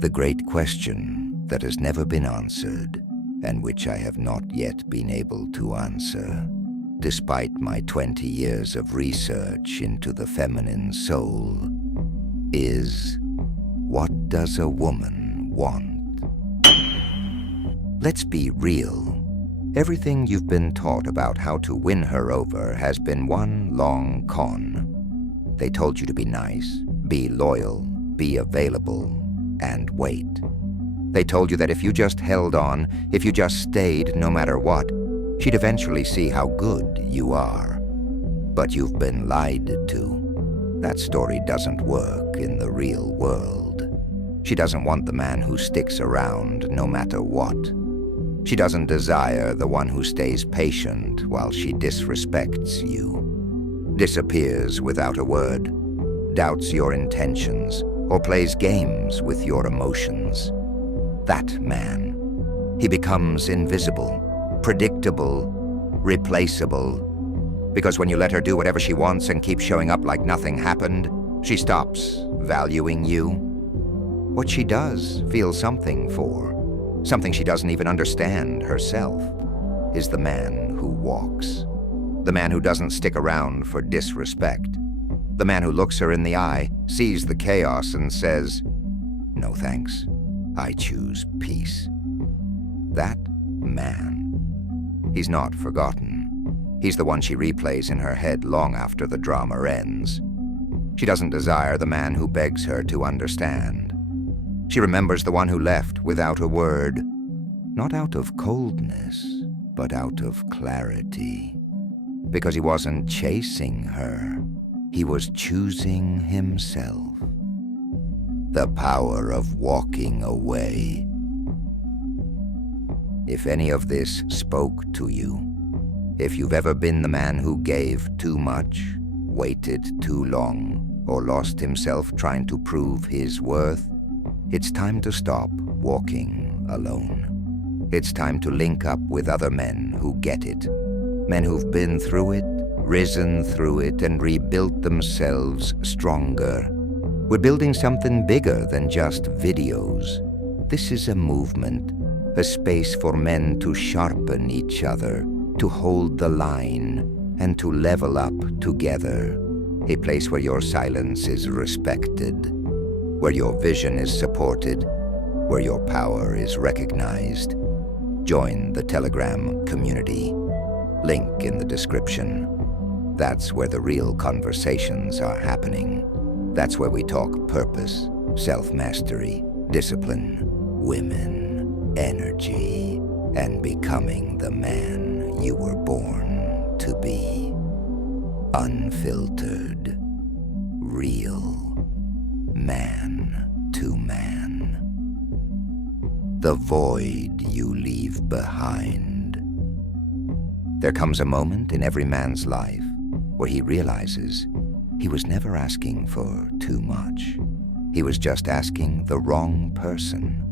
The great question that has never been answered, and which I have not yet been able to answer, despite my 20 years of research into the feminine soul, is, what does a woman want? Let's be real. Everything you've been taught about how to win her over has been one long con. They told you to be nice, be loyal, be available, and wait. They told you that if you just held on, if you just stayed no matter what, she'd eventually see how good you are. But you've been lied to. That story doesn't work in the real world. She doesn't want the man who sticks around no matter what. She doesn't desire the one who stays patient while she disrespects you, disappears without a word, doubts your intentions, or plays games with your emotions. That man, he becomes invisible, predictable, replaceable, because when you let her do whatever she wants and keep showing up like nothing happened, she stops valuing you. What she does feel something for, something she doesn't even understand herself, is the man who walks. The man who doesn't stick around for disrespect. The man who looks her in the eye, sees the chaos and says, "No thanks, I choose peace." That man, he's not forgotten. He's the one she replays in her head long after the drama ends. She doesn't desire the man who begs her to understand. She remembers the one who left without a word, not out of coldness, but out of clarity. Because he wasn't chasing her, he was choosing himself. The power of walking away. If any of this spoke to you, if you've ever been the man who gave too much, waited too long, or lost himself trying to prove his worth, it's time to stop walking alone. It's time to link up with other men who get it. Men who've been through it, risen through it, and rebuilt themselves stronger. We're building something bigger than just videos. This is a movement, a space for men to sharpen each other, to hold the line, and to level up together. A place where your silence is respected, where your vision is supported, where your power is recognized. Join the Telegram community. Link in the description. That's where the real conversations are happening. That's where we talk purpose, self-mastery, discipline, women, energy, and becoming the man you were born to be. Unfiltered, real, man to man. The void you leave behind. There comes a moment in every man's life where he realizes he was never asking for too much. He was just asking the wrong person.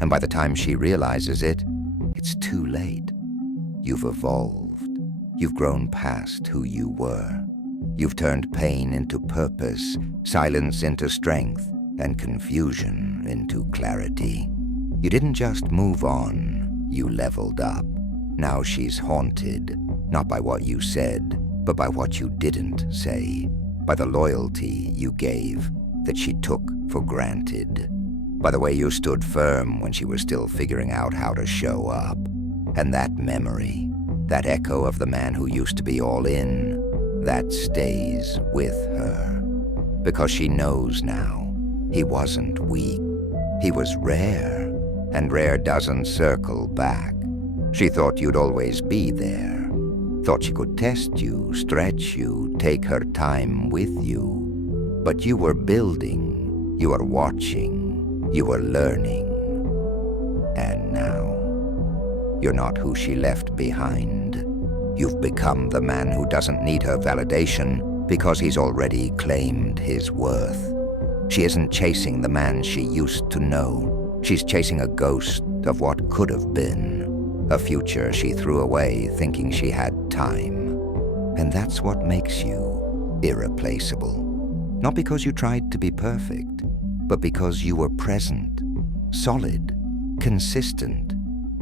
And by the time she realizes it, it's too late. You've evolved. You've grown past who you were. You've turned pain into purpose, silence into strength, and confusion into clarity. You didn't just move on, you leveled up. Now she's haunted, not by what you said, but by what you didn't say, by the loyalty you gave that she took for granted, by the way you stood firm when she was still figuring out how to show up. And that memory, that echo of the man who used to be all in, that stays with her. Because she knows now, he wasn't weak, he was rare, and rare doesn't circle back. She thought you'd always be there, thought she could test you, stretch you, take her time with you. But you were building, you were watching, you were learning. And now, you're not who she left behind. You've become the man who doesn't need her validation because he's already claimed his worth. She isn't chasing the man she used to know. She's chasing a ghost of what could have been, a future she threw away thinking she had time. And that's what makes you irreplaceable. Not because you tried to be perfect, but because you were present, Solid, consistent.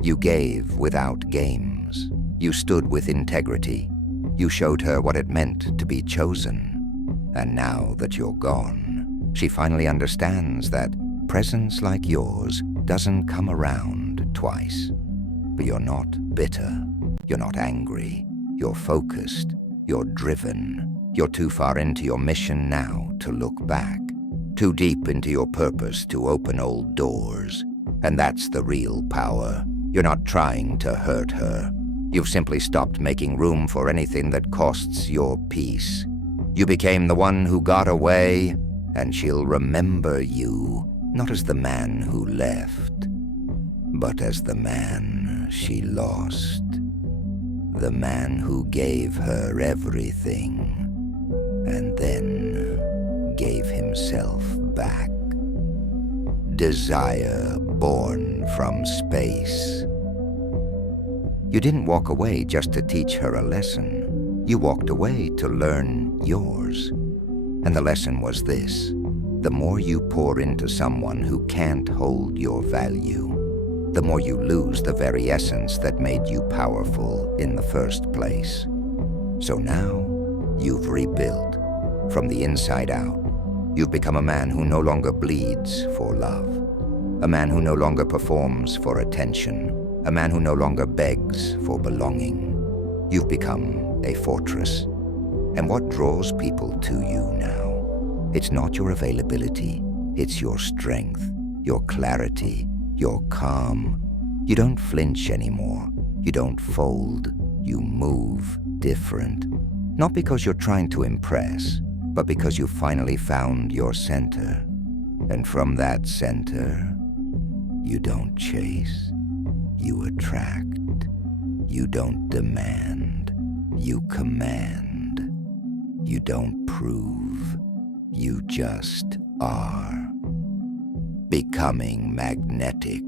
You gave without games. You stood with integrity. You showed her what it meant to be chosen. And now that you're gone, she finally understands that presence like yours doesn't come around twice. But you're not bitter. You're not angry. You're focused. You're driven. You're too far into your mission now to look back. Too deep into your purpose to open old doors. And that's the real power. You're not trying to hurt her. You've simply stopped making room for anything that costs your peace. You became the one who got away, and she'll remember you, not as the man who left, but as the man she lost. The man who gave her everything, and then gave himself back. Desire born from space. You didn't walk away just to teach her a lesson. You walked away to learn yours. And the lesson was this: the more you pour into someone who can't hold your value, the more you lose the very essence that made you powerful in the first place. So now, you've rebuilt from the inside out. You've become a man who no longer bleeds for love, a man who no longer performs for attention, a man who no longer begs for belonging. You've become a fortress. And what draws people to you now? It's not your availability, it's your strength, your clarity, your calm. You don't flinch anymore. You don't fold. You move different. Not because you're trying to impress, but because you finally found your center. And from that center, you don't chase, you attract. You don't demand, you command. You don't prove, you just are. Becoming magnetic.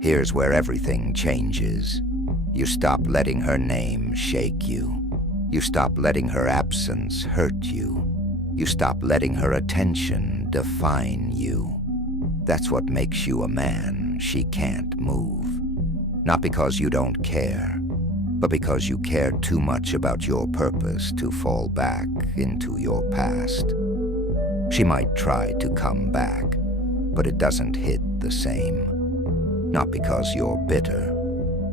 Here's where everything changes. You stop letting her name shake you. You stop letting her absence hurt you. You stop letting her attention define you. That's what makes you a man she can't move. Not because you don't care, but because you care too much about your purpose to fall back into your past. She might try to come back, but it doesn't hit the same. Not because you're bitter,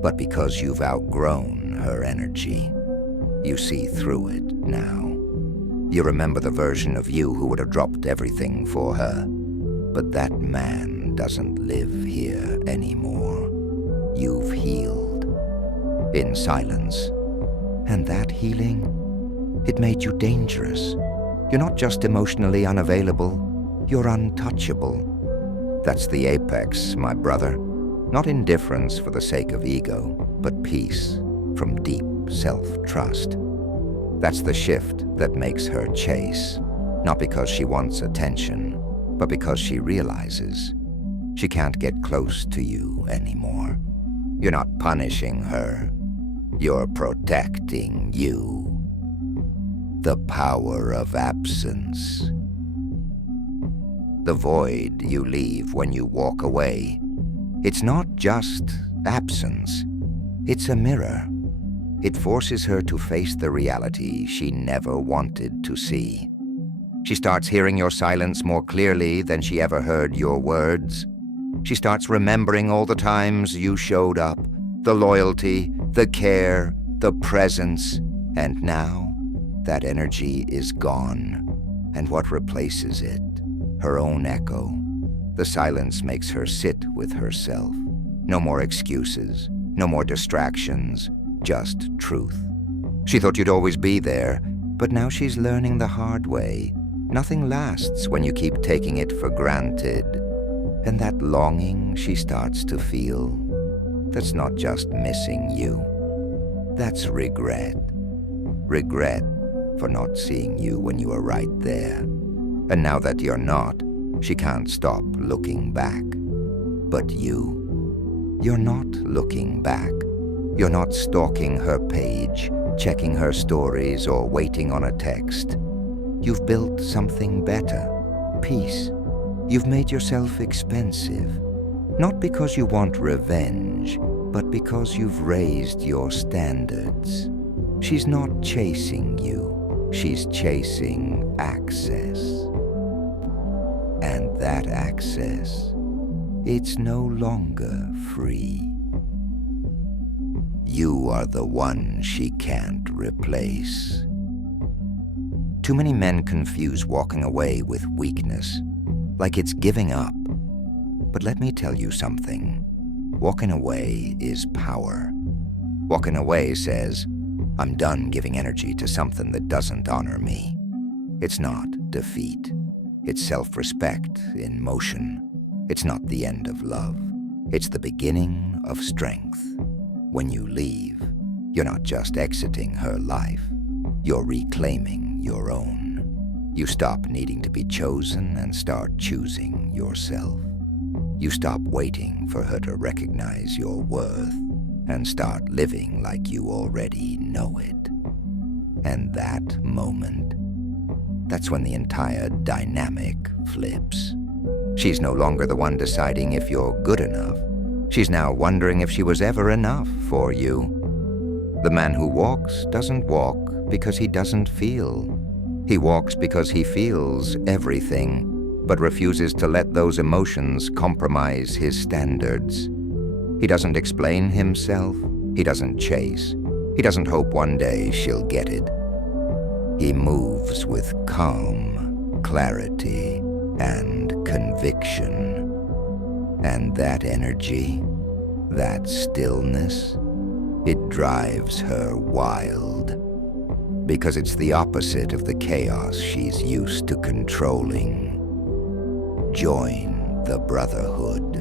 but because you've outgrown her energy. You see through it now. You remember the version of you who would have dropped everything for her. But that man doesn't live here anymore. You've healed. In silence. And that healing, it made you dangerous. You're not just emotionally unavailable, you're untouchable. That's the apex, my brother. Not indifference for the sake of ego, but peace from deep self-trust. That's the shift that makes her chase, not because she wants attention, but because she realizes she can't get close to you anymore. You're not punishing her, you're protecting you. The power of absence. The void you leave when you walk away. It's not just absence, it's a mirror. It forces her to face the reality she never wanted to see. She starts hearing your silence more clearly than she ever heard your words. She starts remembering all the times you showed up, the loyalty, the care, the presence, and now that energy is gone. And what replaces it? Her own echo. The silence makes her sit with herself. No more excuses, no more distractions, just truth. She thought you'd always be there, but now she's learning the hard way. Nothing lasts when you keep taking it for granted. And that longing she starts to feel, that's not just missing you. That's regret. Regret for not seeing you when you were right there. And now that you're not, she can't stop looking back. But you're not looking back. You're not stalking her page, checking her stories, or waiting on a text. You've built something better, peace. You've made yourself expensive, not because you want revenge, but because you've raised your standards. She's not chasing you, she's chasing access. And that access, it's no longer free. You are the one she can't replace. Too many men confuse walking away with weakness, like it's giving up. But let me tell you something. Walking away is power. Walking away says, I'm done giving energy to something that doesn't honor me. It's not defeat. It's self-respect in motion. It's not the end of love. It's the beginning of strength. When you leave, you're not just exiting her life. You're reclaiming your own. You stop needing to be chosen and start choosing yourself. You stop waiting for her to recognize your worth and start living like you already know it. And that moment, that's when the entire dynamic flips. She's no longer the one deciding if you're good enough. She's now wondering if she was ever enough for you. The man who walks doesn't walk because he doesn't feel. He walks because he feels everything, but refuses to let those emotions compromise his standards. He doesn't explain himself. He doesn't chase. He doesn't hope one day she'll get it. He moves with calm, clarity, and conviction. And that energy, that stillness, it drives her wild. Because it's the opposite of the chaos she's used to controlling. Join the Brotherhood.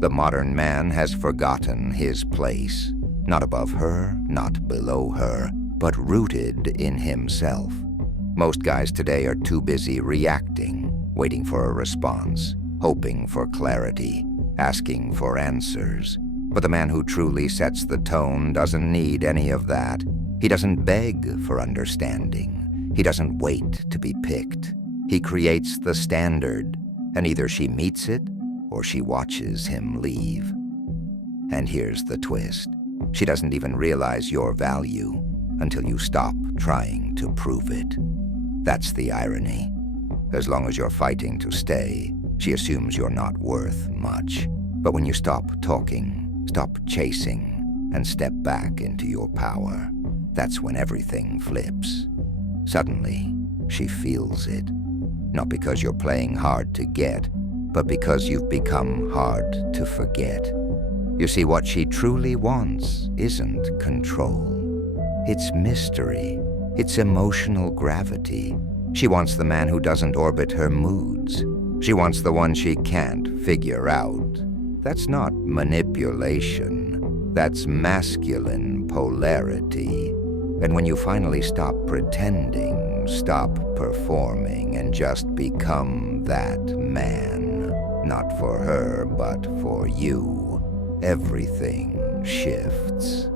The modern man has forgotten his place, not above her, not below her, but rooted in himself. Most guys today are too busy reacting, waiting for a response, hoping for clarity, asking for answers. But the man who truly sets the tone doesn't need any of that. He doesn't beg for understanding. He doesn't wait to be picked. He creates the standard, and either she meets it or she watches him leave. And here's the twist. She doesn't even realize your value until you stop trying to prove it. That's the irony. As long as you're fighting to stay, she assumes you're not worth much. But when you stop talking, stop chasing, and step back into your power, that's when everything flips. Suddenly, she feels it. Not because you're playing hard to get, but because you've become hard to forget. You see, what she truly wants isn't control. It's mystery. It's emotional gravity. She wants the man who doesn't orbit her moods. She wants the one she can't figure out. That's not manipulation. That's masculine polarity. And when you finally stop pretending, stop performing, and just become that man, not for her, but for you, everything shifts.